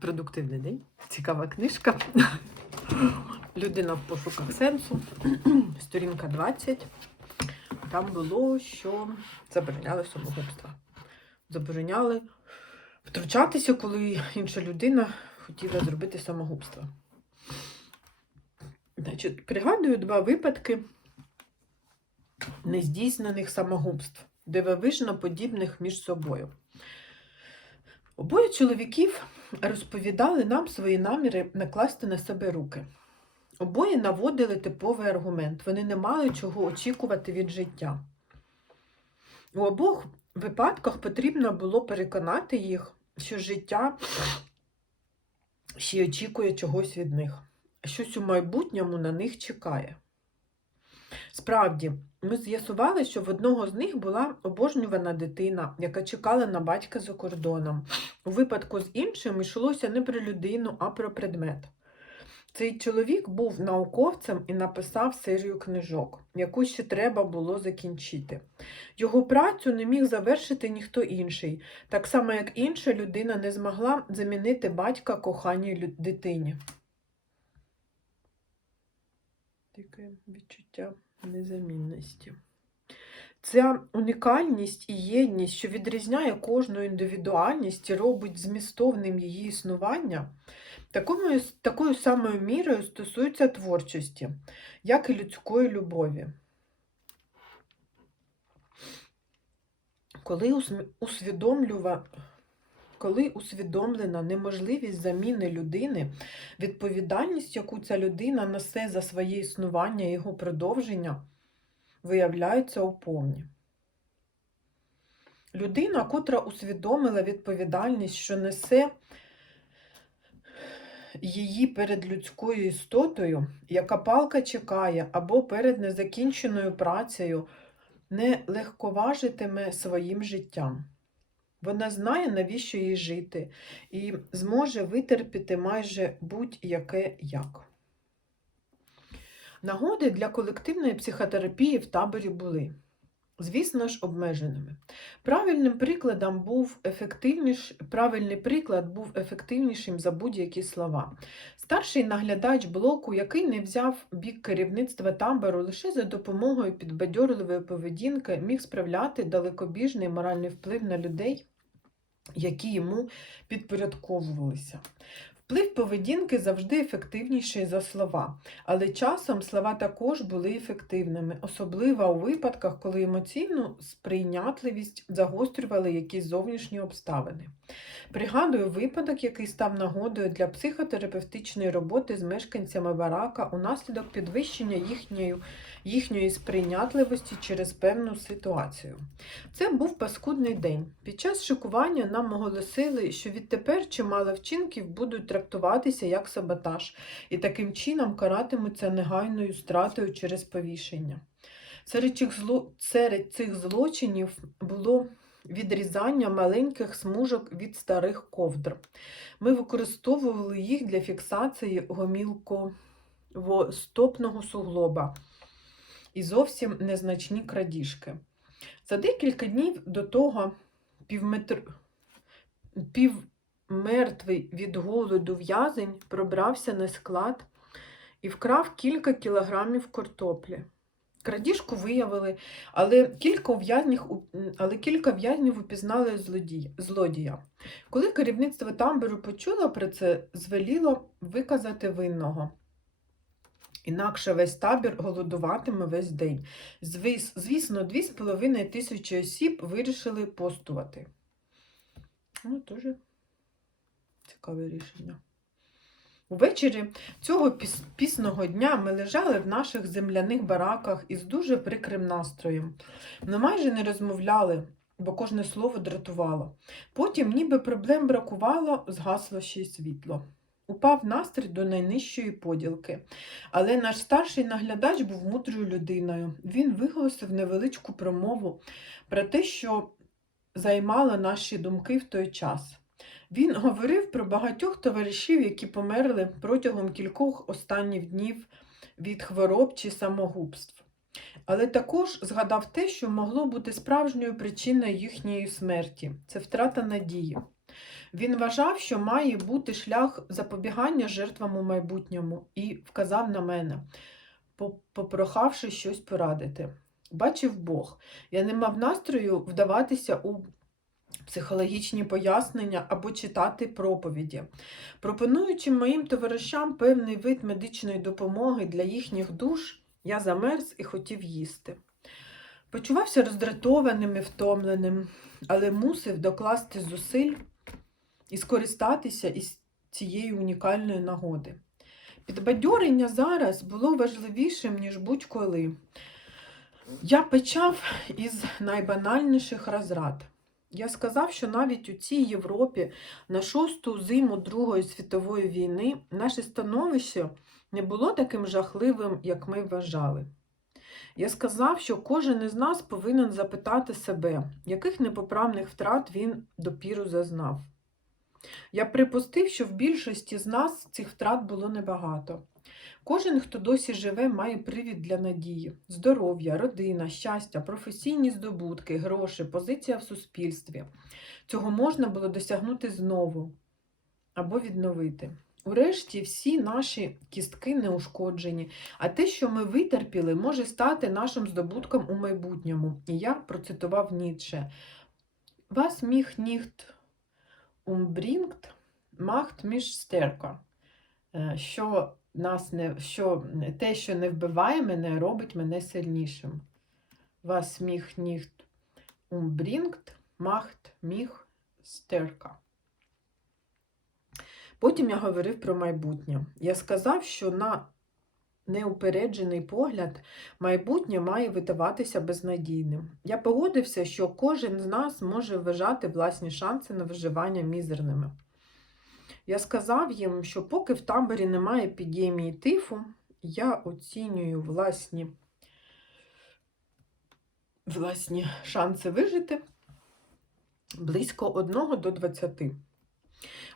Продуктивний день. Цікава книжка. Людина в пошуках сенсу. Сторінка 20. Там було, що забороняли самогубство. Забороняли втручатися, коли інша людина хотіла зробити самогубство. Значить, пригадую два випадки нездійснених самогубств, дивовижно подібних між собою. Обоє чоловіків розповідали нам свої наміри накласти на себе руки. Обоє наводили типовий аргумент. Вони не мали чого очікувати від життя. У обох випадках потрібно було переконати їх, що життя ще очікує чогось від них, щось у майбутньому на них чекає. Справді, ми з'ясували, що в одного з них була обожнювана дитина, яка чекала на батька за кордоном. У випадку з іншим йшлося не про людину, а про предмет. Цей чоловік був науковцем і написав серію книжок, яку ще треба було закінчити. Його працю не міг завершити ніхто інший, так само як інша людина не змогла замінити батька коханій дитині. Таке відчуття незамінності. Ця унікальність і єдність, що відрізняє кожну індивідуальність і робить змістовним її існування, такою, такою самою мірою стосується творчості, як і людської любові. Коли усвідомлюва... Коли усвідомлена неможливість заміни людини, відповідальність, яку ця людина несе за своє існування і його продовження, виявляються у повні. Людина, котра усвідомила відповідальність, що несе її перед людською істотою, яка палка чекає, або перед незакінченою працею, не легковажитиме своїм життям. Вона знає, навіщо їй жити, і зможе витерпіти майже будь-яке як. Нагоди для колективної психотерапії в таборі були, звісно ж, обмеженими. Правильним прикладом був ефективніш... Правильний приклад був ефективнішим за будь-які слова. Старший наглядач блоку, який не взяв бік керівництва табору, лише за допомогою підбадьорливої поведінки міг справляти далекобіжний моральний вплив на людей, які йому підпорядковувалися. Вплив поведінки завжди ефективніший за слова, але часом слова також були ефективними, особливо у випадках, коли емоційну сприйнятливість загострювали якісь зовнішні обставини. Пригадую випадок, який став нагодою для психотерапевтичної роботи з мешканцями барака унаслідок підвищення їхньої, їхньої сприйнятливості через певну ситуацію. Це був паскудний день. Під час шикування нам оголосили, що відтепер чимало вчинків будуть трактуватися як саботаж і таким чином каратимуться негайною стратою через повішення. Серед цих, зло... Серед цих злочинів було відрізання маленьких смужок від старих ковдр. Ми використовували їх для фіксації гомілково-стопного суглоба і зовсім незначні крадіжки. За декілька днів до того півметр... півмертвий від голоду в'язень пробрався на склад і вкрав кілька кілограмів картоплі. Крадіжку виявили, але кілька в'язнів, але кілька в'язнів упізнали злодія. Коли керівництво тамбуру почуло про це, звеліло виказати винного. Інакше весь табір голодуватиме весь день. Звіс, звісно, дві з половиною тисячі осіб вирішили постувати. Ну, дуже цікаве рішення. Увечері цього піс- пісного дня ми лежали в наших земляних бараках із дуже прикрим настроєм. Ми майже не розмовляли, бо кожне слово дратувало. Потім, ніби проблем бракувало, згасло ще й світло. Упав настрій до найнижчої поділки. Але наш старший наглядач був мудрою людиною. Він виголосив невеличку промову про те, що займало наші думки в той час. Він говорив про багатьох товаришів, які померли протягом кількох останніх днів від хвороб чи самогубств. Але також згадав те, що могло бути справжньою причиною їхньої смерті це втрата надії. Він вважав, що має бути шлях запобігання жертвам у майбутньому, і вказав на мене, попрохавши щось порадити. Бачив Бог, я не мав настрою вдаватися у психологічні пояснення або читати проповіді, пропонуючи моїм товаришам певний вид медичної допомоги для їхніх душ, я замерз і хотів їсти. Почувався роздратованим і втомленим, але мусив докласти зусиль і скористатися із цієї унікальної нагоди. Підбадьорення зараз було важливішим, ніж будь-коли. Я почав із найбанальніших розрад. Я сказав, що навіть у цій Європі на шосту зиму Другої світової війни наше становище не було таким жахливим, як ми вважали. Я сказав, що кожен із нас повинен запитати себе, яких непоправних втрат він допіру зазнав. Я припустив, що в більшості з нас цих втрат було небагато. Кожен, хто досі живе, має привід для надії: здоров'я, родина, щастя, професійні здобутки, гроші, позиція в суспільстві. Цього можна було досягнути знову або відновити. Урешті всі наші кістки не ушкоджені, а те, що ми витерпіли, може стати нашим здобутком у майбутньому. І я процитував Ніцше. Вас міг ніхт махт між стерка. Е, Що нас не, що те, що не вбиває мене, робить мене сильнішим. Вас міг ніхт умбрінгт, махт міг стерка. Потім я говорив про майбутнє. Я сказав, що на неупереджений погляд майбутнє має видаватися безнадійним. Я погодився, що кожен з нас може вважати власні шанси на виживання мізерними. Я сказав їм, що поки в таборі немає епідемії тифу, я оцінюю власні, власні шанси вижити близько 1 до 20.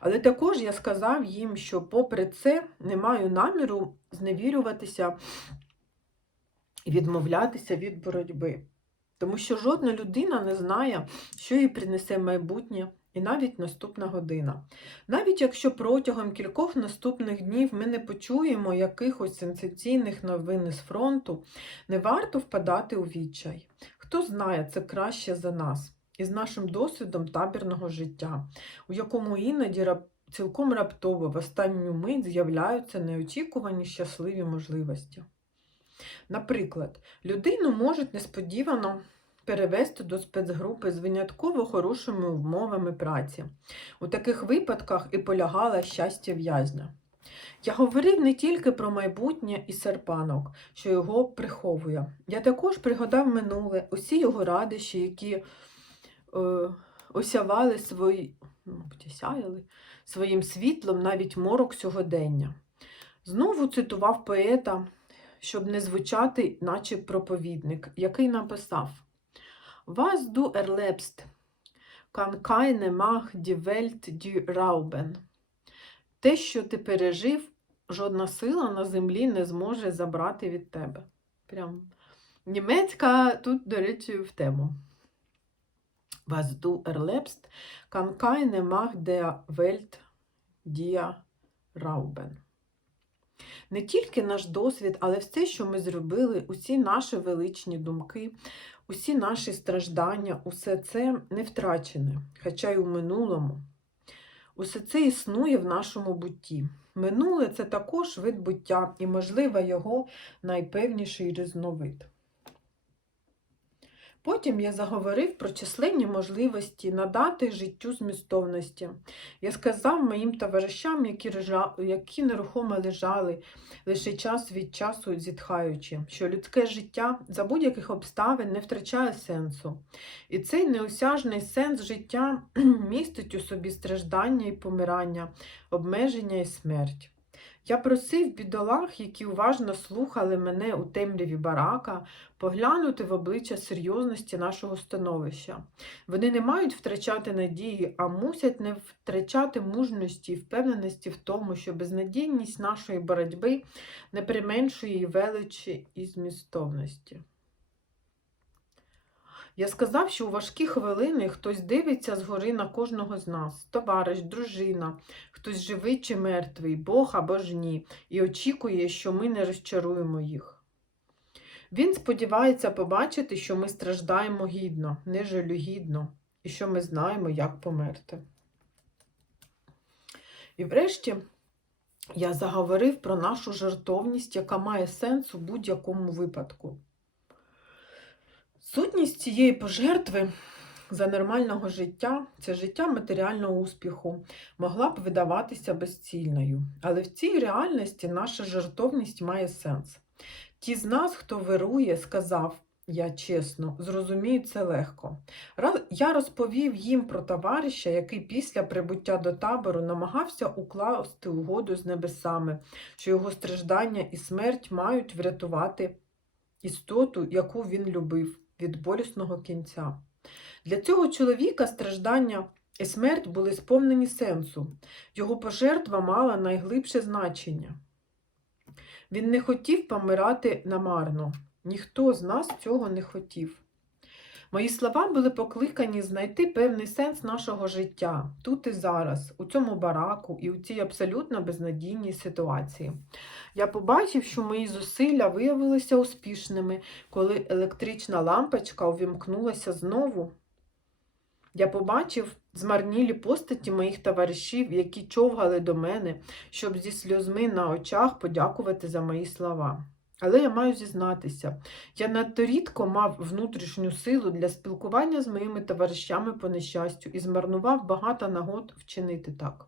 Але також я сказав їм, що, попри це, не маю наміру зневірюватися і відмовлятися від боротьби. Тому що жодна людина не знає, що їй принесе майбутнє і навіть наступна година. Навіть якщо протягом кількох наступних днів ми не почуємо якихось сенсаційних новин із фронту, не варто впадати у відчай. Хто знає, це краще за нас із нашим досвідом табірного життя, у якому іноді цілком раптово в останню мить з'являються неочікувані щасливі можливості. Наприклад, людину можуть несподівано перевести до спецгрупи з винятково хорошими умовами праці. У таких випадках і полягало щастя в'язня. Я говорив не тільки про майбутнє і серпанок, що його приховує. Я також пригадав минуле, усі його радощі, які осявали свої, ну, своїм світлом навіть морок сьогодення. Знову цитував поета, щоб не звучати, наче проповідник, який написав du erlebst, kann keine Macht die Welt rauben. Те, що ти пережив, жодна сила на землі не зможе забрати від тебе. Прям німецька тут, до речі, в тему. Was du erlebst, kann keine Macht der Welt dir rauben. Не тільки наш досвід, але все, що ми зробили, усі наші величні думки, усі наші страждання, усе це не втрачене, хоча й у минулому. Усе це існує в нашому бутті. Минуле це також вид буття і, можливо, його найпевніший різновид. Потім я заговорив про численні можливості надати життю змістовності. Я сказав моїм товаришам, які, які нерухомо лежали, лише час від часу зітхаючи, що людське життя за будь-яких обставин не втрачає сенсу. І цей неосяжний сенс життя містить у собі страждання і помирання, обмеження і смерть. Я просив бідолах, які уважно слухали мене у темряві барака, поглянути в обличчя серйозності нашого становища. Вони не мають втрачати надії, а мусять не втрачати мужності і впевненості в тому, що безнадійність нашої боротьби не применшує її величі і змістовності. Я сказав, що у важкі хвилини хтось дивиться згори на кожного з нас, товариш, дружина, хтось живий чи мертвий, Бог або ж ні, і очікує, що ми не розчаруємо їх. Він сподівається побачити, що ми страждаємо гідно, не жалюгідно, і що ми знаємо, як померти. І врешті я заговорив про нашу жертовність, яка має сенс у будь-якому випадку. Сутність цієї пожертви за нормального життя, це життя матеріального успіху, могла б видаватися безцільною. Але в цій реальності наша жертовність має сенс. Ті з нас, хто вирує, сказав, я чесно, зрозумію це легко. Я розповів їм про товариша, який після прибуття до табору намагався укласти угоду з небесами, що його страждання і смерть мають врятувати істоту, яку він любив, від болісного кінця. Для цього чоловіка страждання і смерть були сповнені сенсу. Його пожертва мала найглибше значення. Він не хотів помирати намарно. Ніхто з нас цього не хотів. Мої слова були покликані знайти певний сенс нашого життя тут і зараз, у цьому бараку і у цій абсолютно безнадійній ситуації. Я побачив, що мої зусилля виявилися успішними, коли електрична лампочка увімкнулася знову. Я побачив змарнілі постаті моїх товаришів, які човгали до мене, щоб зі сльозми на очах подякувати за мої слова. Але я маю зізнатися, я надто рідко мав внутрішню силу для спілкування з моїми товаришами по нещастю і змарнував багато нагод вчинити так.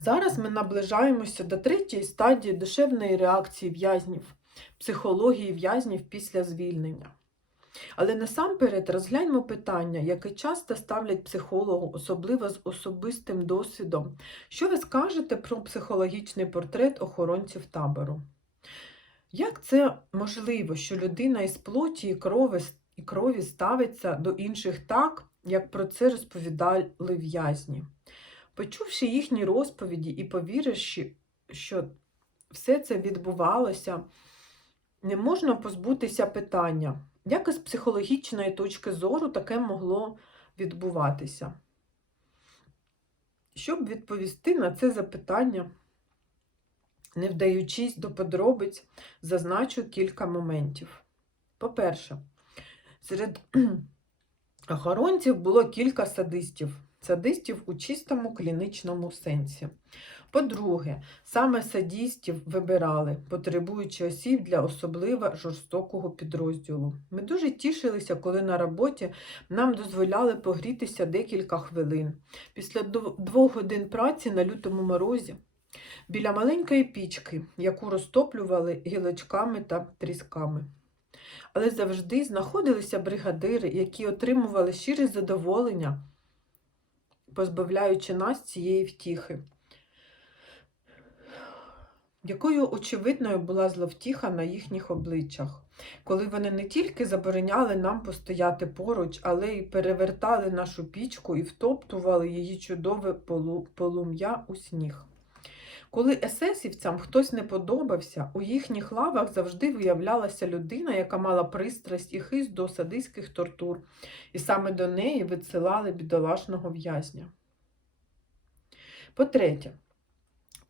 Зараз ми наближаємося до третьої стадії душевної реакції в'язнів, психології в'язнів після звільнення. Але насамперед розгляньмо питання, яке часто ставлять психологу, особливо з особистим досвідом. Що ви скажете про психологічний портрет охоронців табору? Як це можливо, що людина із плоті і крові, і крові ставиться до інших так, як про це розповідали в'язні? Почувши їхні розповіді і повіривши, що все це відбувалося, не можна позбутися питання, як із психологічної точки зору таке могло відбуватися? Щоб відповісти на це запитання, не вдаючись до подробиць, зазначу кілька моментів. По-перше, серед охоронців було кілька садистів, садистів у чистому клінічному сенсі. По-друге, саме садістів вибирали, потребуючи осіб для особливо жорстокого підрозділу. Ми дуже тішилися, коли на роботі нам дозволяли погрітися декілька хвилин. Після двох годин праці на лютому морозі біля маленької пічки, яку розтоплювали гілочками та трісками. Але завжди знаходилися бригадири, які отримували щире задоволення, позбавляючи нас цієї втіхи. Якою очевидною була зловтіха на їхніх обличчях, коли вони не тільки забороняли нам постояти поруч, але й перевертали нашу пічку і втоптували її чудове полум'я у сніг. Коли есесівцям хтось не подобався, у їхніх лавах завжди виявлялася людина, яка мала пристрасть і хист до садистських тортур, і саме до неї відсилали бідолашного в'язня. По-третє,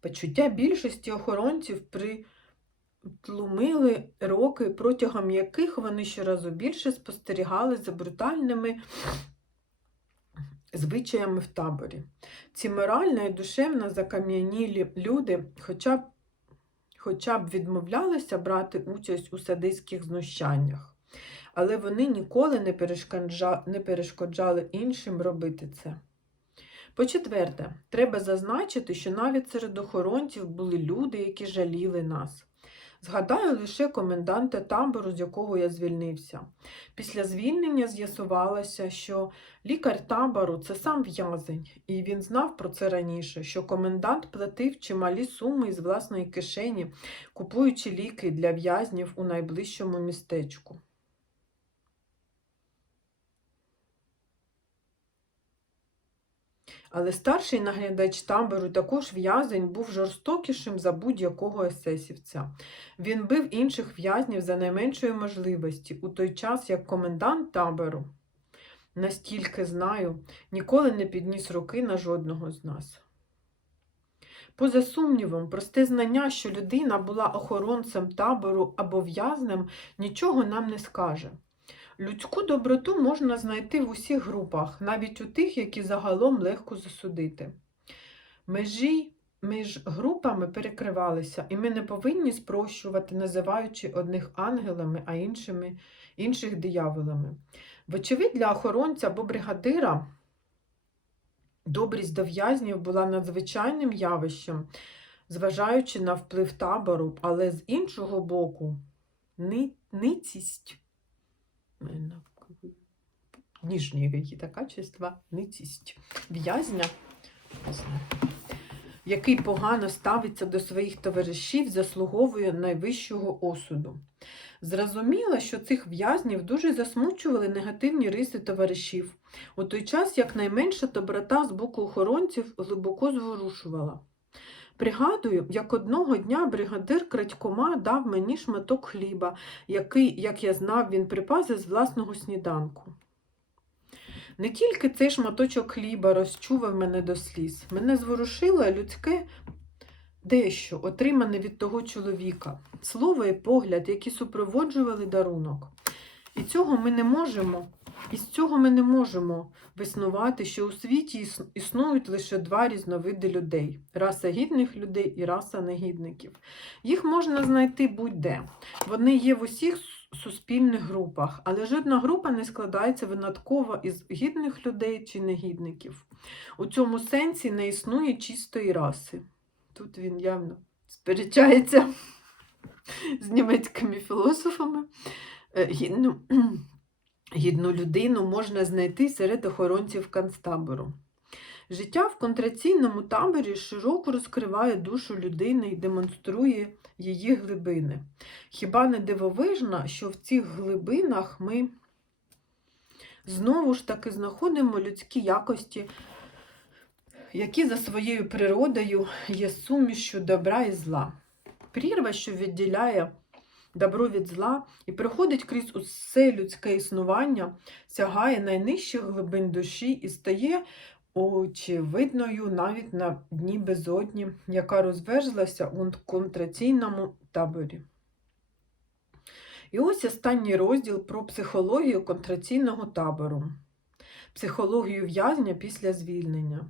почуття більшості охоронців притлумили роки, протягом яких вони щоразу більше спостерігали за брутальними звичаями в таборі. Ці морально і душевно закам'янілі люди, хоча б, хоча б відмовлялися брати участь у садистських знущаннях, але вони ніколи не, перешкоджа, не перешкоджали іншим робити це. По-четверте, треба зазначити, що навіть серед охоронців були люди, які жаліли нас. Згадаю лише коменданта табору, з якого я звільнився. Після звільнення з'ясувалося, що лікар табору це сам в'язень, і він знав про це раніше, що комендант платив чималі суми із власної кишені, купуючи ліки для в'язнів у найближчому містечку. Але старший наглядач табору, також в'язень, був жорстокішим за будь-якого есесівця. Він бив інших в'язнів за найменшої можливості, у той час як комендант табору, настільки знаю, ніколи не підніс руки на жодного з нас. Поза сумнівом, просте знання, що людина була охоронцем табору або в'язнем, нічого нам не скаже. Людську доброту можна знайти в усіх групах, навіть у тих, які загалом легко засудити. Межі між групами перекривалися, і ми не повинні спрощувати, називаючи одних ангелами, а іншими, інших дияволами. Вочевидь, для охоронця або бригадира добрість до в'язнів була надзвичайним явищем, зважаючи на вплив табору, але з іншого боку, ни- ницість нижние какие-то качества, ницість в'язня, який погано ставиться до своїх товаришів, заслуговує найвищого осуду. Зрозуміло, що цих в'язнів дуже засмучували негативні риси товаришів, у той час як найменша доброта з боку охоронців глибоко зворушувала. Пригадую, як одного дня бригадир крадькома дав мені шматок хліба, який, як я знав, він припас із власного сніданку. Не тільки цей шматочок хліба розчував мене до сліз, мене зворушило людське дещо, отримане від того чоловіка, слово і погляд, які супроводжували дарунок. І цього ми не можемо, і з цього ми не можемо виснувати, що у світі існують лише два різновиди людей: раса гідних людей і раса негідників. Їх можна знайти будь-де. Вони є в усіх суспільних групах, але жодна група не складається винятково із гідних людей чи негідників. У цьому сенсі не існує чистої раси. Тут він явно сперечається з німецькими філософами. Е, Гідну, гідну людину можна знайти серед охоронців концтабору. Життя в контраційному таборі широко розкриває душу людини і демонструє її глибини. Хіба не дивовижно, що в цих глибинах ми знову ж таки знаходимо людські якості, які за своєю природою є сумішю добра і зла. Прірва, що відділяє добро від зла і проходить крізь усе людське існування, сягає найнижчих глибин душі і стає очевидною навіть на дні безодні, яка розверзлася у контраційному таборі. І ось останній розділ про психологію контраційного табору, психологію в'язня після звільнення.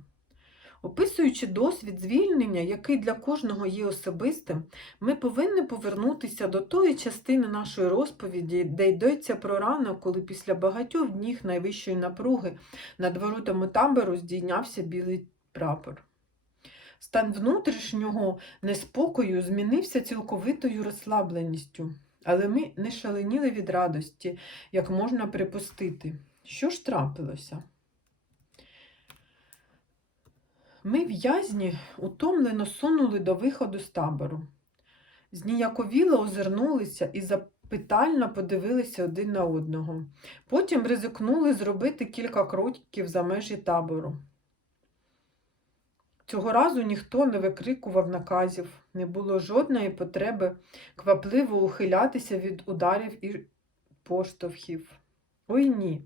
Описуючи досвід звільнення, який для кожного є особистим, ми повинні повернутися до тої частини нашої розповіді, де йдеться про ранок, коли після багатьох днів найвищої напруги над воротами табору здійнявся білий прапор. Стан внутрішнього неспокою змінився цілковитою розслабленістю, але ми не шаленіли від радості, як можна припустити. Що ж трапилося? Ми в'язні утомлено сунули до виходу з табору. Зніяковіло озирнулися і запитально подивилися один на одного. Потім ризикнули зробити кілька кроків за межі табору. Цього разу ніхто не викрикував наказів, не було жодної потреби квапливо ухилятися від ударів і поштовхів. Ой ні.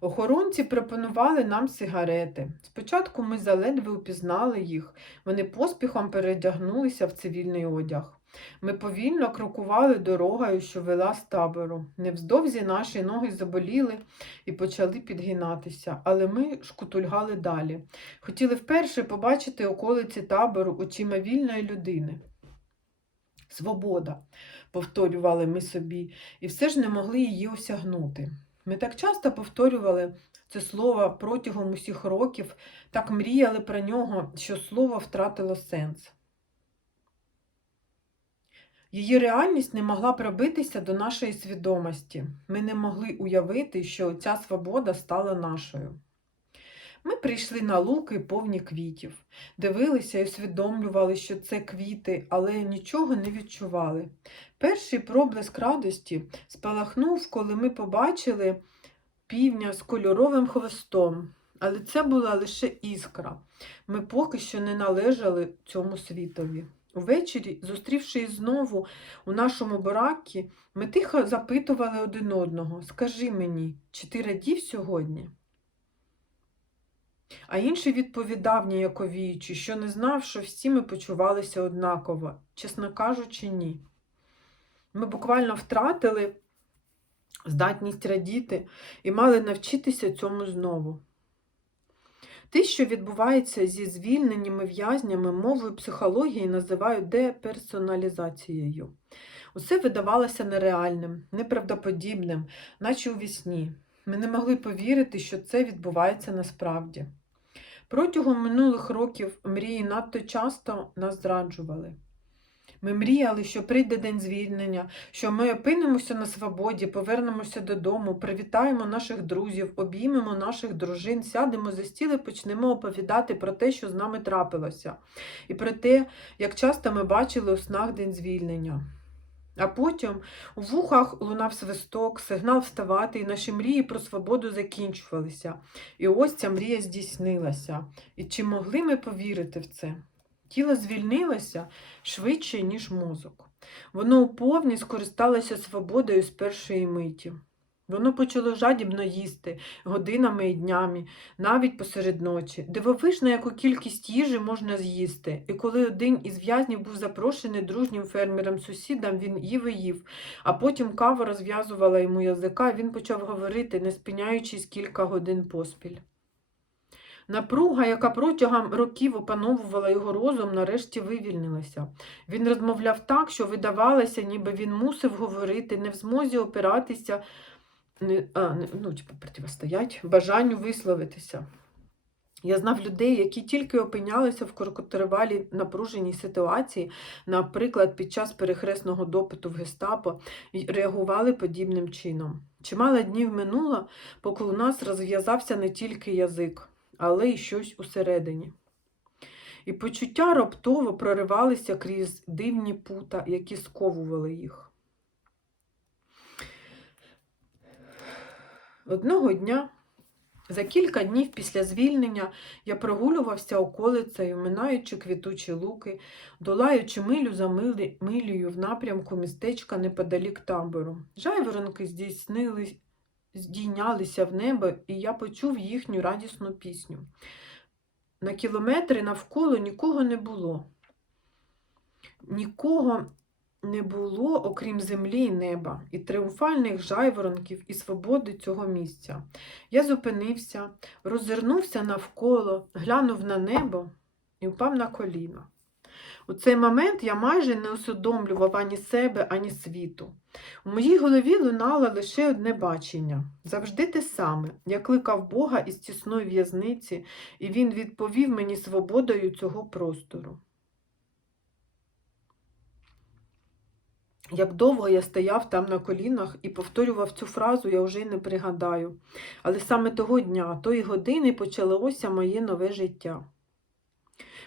Охоронці пропонували нам сигарети. Спочатку ми заледве упізнали їх, вони поспіхом передягнулися в цивільний одяг. Ми повільно крокували дорогою, що вела з табору. Невздовзі наші ноги заболіли і почали підгинатися, але ми шкутульгали далі. Хотіли вперше побачити околиці табору очима вільної людини. Свобода, повторювали ми собі, і все ж не могли її осягнути. Ми так часто повторювали це слово протягом усіх років, так мріяли про нього, що слово втратило сенс. Її реальність не могла пробитися до нашої свідомості. Ми не могли уявити, що ця свобода стала нашою. Ми прийшли на луки повні квітів, дивилися і усвідомлювали, що це квіти, але нічого не відчували. Перший проблиск радості спалахнув, коли ми побачили півня з кольоровим хвостом. Але це була лише іскра. Ми поки що не належали цьому світові. Увечері, зустрівшись знову у нашому баракі, ми тихо запитували один одного Скажи мені, чи ти радів сьогодні? А інший відповідав ніяковіючи, що не знав, що всі ми почувалися однаково, чесно кажучи, ні. Ми буквально втратили здатність радіти і мали навчитися цьому знову. Те, що відбувається зі звільненими в'язнями, мовою психології називають деперсоналізацією. Усе видавалося нереальним, неправдоподібним, наче у вісні. Ми не могли повірити, що це відбувається насправді. Протягом минулих років мрії надто часто нас зраджували. Ми мріяли, що прийде день звільнення, що ми опинимося на свободі, повернемося додому, привітаємо наших друзів, обіймемо наших дружин, сядемо за стіл і почнемо оповідати про те, що з нами трапилося, і про те, як часто ми бачили у снах день звільнення. А потім у вухах лунав свисток, сигнал вставати, і наші мрії про свободу закінчувалися. І ось ця мрія здійснилася. І чи могли ми повірити в це? Тіло звільнилося швидше, ніж мозок. Воно уповні скористалося свободою з першої миті. Воно почало жадібно їсти годинами і днями, навіть посеред ночі. Дивовижно, яку кількість їжі можна з'їсти. І коли один із в'язнів був запрошений дружнім фермером-сусідам, він їв і їв, а потім кава розв'язувала йому язика, і він почав говорити, не спиняючись кілька годин поспіль. Напруга, яка протягом років опановувала його розум, нарешті вивільнилася. Він розмовляв так, що видавалося, ніби він мусив говорити, не в змозі опиратися, не, а, не, ну, типу, противостоять, бажанню висловитися. Я знав людей, які тільки опинялися в короткотривалій напруженій ситуації, наприклад, під час перехресного допиту в гестапо, і реагували подібним чином. Чимало днів минуло, поки у нас розв'язався не тільки язик, але й щось усередині. І почуття раптово проривалися крізь дивні пута, які сковували їх. Одного дня, за кілька днів після звільнення, я прогулювався околицею, минаючи квітучі луки, долаючи милю за милі- милею в напрямку містечка неподалік табору. Жайворонки здійснили, здійнялися в небо, і я почув їхню радісну пісню. На кілометри навколо нікого не було. Нікого не було, окрім землі і неба, і тріумфальних жайворонків, і свободи цього місця. Я зупинився, роззирнувся навколо, глянув на небо і впав на коліна. У цей момент я майже не усвідомлював ані себе, ані світу. У моїй голові лунало лише одне бачення завжди те саме. Я кликав Бога із тісної в'язниці, і він відповів мені свободою цього простору. Як довго я стояв там на колінах і повторював цю фразу, я вже й не пригадаю. Але саме того дня, тої години почалося моє нове життя.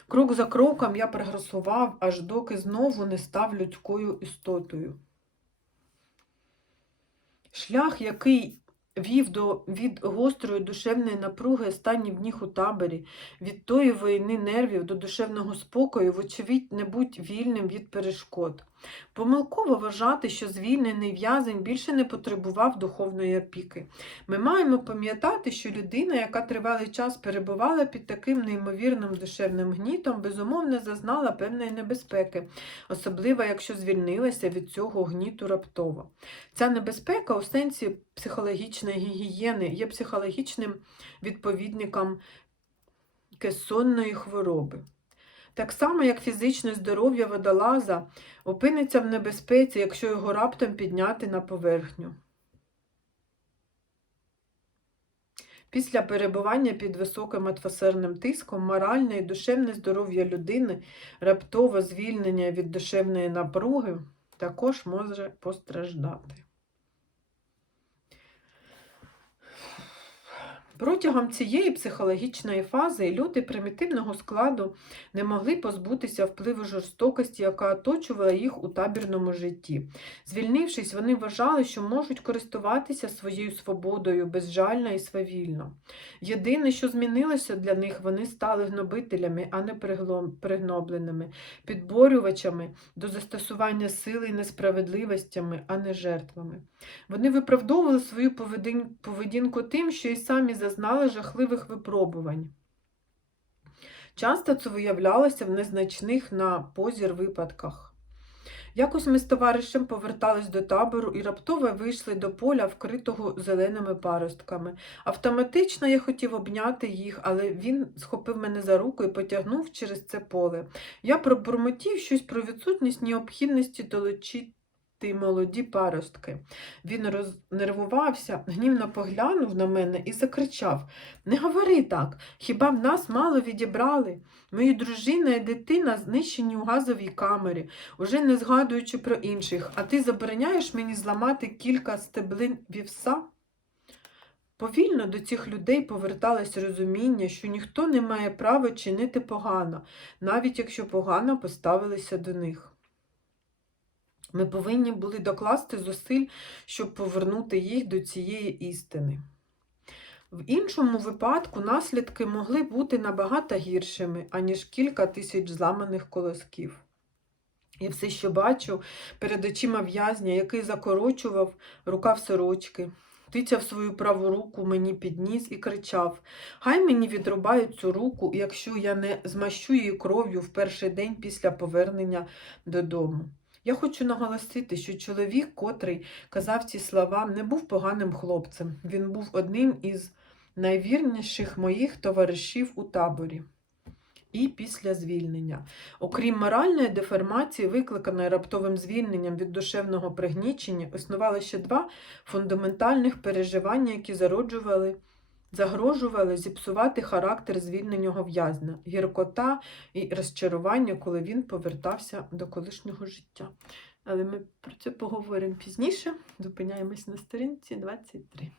Крок за кроком я прогресував, аж доки знову не став людською істотою. Шлях, який вів до, від гострої душевної напруги останніх днів у таборі, від тої війни нервів до душевного спокою, вочевидь, не будь вільним від перешкод. Помилково вважати, що звільнений в'язень більше не потребував духовної опіки. Ми маємо пам'ятати, що людина, яка тривалий час перебувала під таким неймовірним душевним гнітом, безумовно зазнала певної небезпеки, особливо якщо звільнилася від цього гніту раптово. Ця небезпека у сенсі психологічної гігієни є психологічним відповідником кесонної хвороби. Так само, як фізичне здоров'я водолаза опиниться в небезпеці, якщо його раптом підняти на поверхню. Після перебування під високим атмосферним тиском моральне і душевне здоров'я людини, раптове звільнення від душевної напруги також може постраждати. Протягом цієї психологічної фази люди примітивного складу не могли позбутися впливу жорстокості, яка оточувала їх у табірному житті. Звільнившись, вони вважали, що можуть користуватися своєю свободою безжально і свавільно. Єдине, що змінилося для них, вони стали гнобителями, а не пригнобленими, підборювачами до застосування сили і несправедливостями, а не жертвами. Вони виправдовували свою поведінку тим, що й самі зазнали жахливих випробувань. Часто це виявлялося в незначних на позір випадках. Якось ми з товаришем повертались до табору і раптово вийшли до поля, вкритого зеленими паростками. Автоматично я хотів обняти їх, але він схопив мене за руку і потягнув через це поле. Я пробурмотів щось про відсутність необхідності долучити молоді паростки. Він рознервувався, гнівно поглянув на мене і закричав: Не говори так, хіба в нас мало відібрали? Мої дружина і дитина знищені у газовій камері, уже не згадуючи про інших, а ти забороняєш мені зламати кілька стеблин вівса? Повільно до цих людей поверталось розуміння, що ніхто не має права чинити погано, навіть якщо погано поставилися до них. Ми повинні були докласти зусиль, щоб повернути їх до цієї істини. В іншому випадку наслідки могли бути набагато гіршими, аніж кілька тисяч зламаних колосків. Я все ще бачу перед очима в'язня, який закорочував рукав сорочки, тицяв свою праву руку мені під ніс і кричав: Хай мені відрубають цю руку, якщо я не змащу її кров'ю в перший день після повернення додому. Я хочу наголосити, що чоловік, котрий казав ці слова, не був поганим хлопцем. Він був одним із найвірніших моїх товаришів у таборі. І після звільнення. Окрім моральної деформації, викликаної раптовим звільненням від душевного пригнічення, існували ще два фундаментальних переживання, які зароджували, загрожували зіпсувати характер звільненого в'язня, гіркота і розчарування, коли він повертався до колишнього життя. Але ми про це поговоримо пізніше. Зупиняємось на сторінці 23.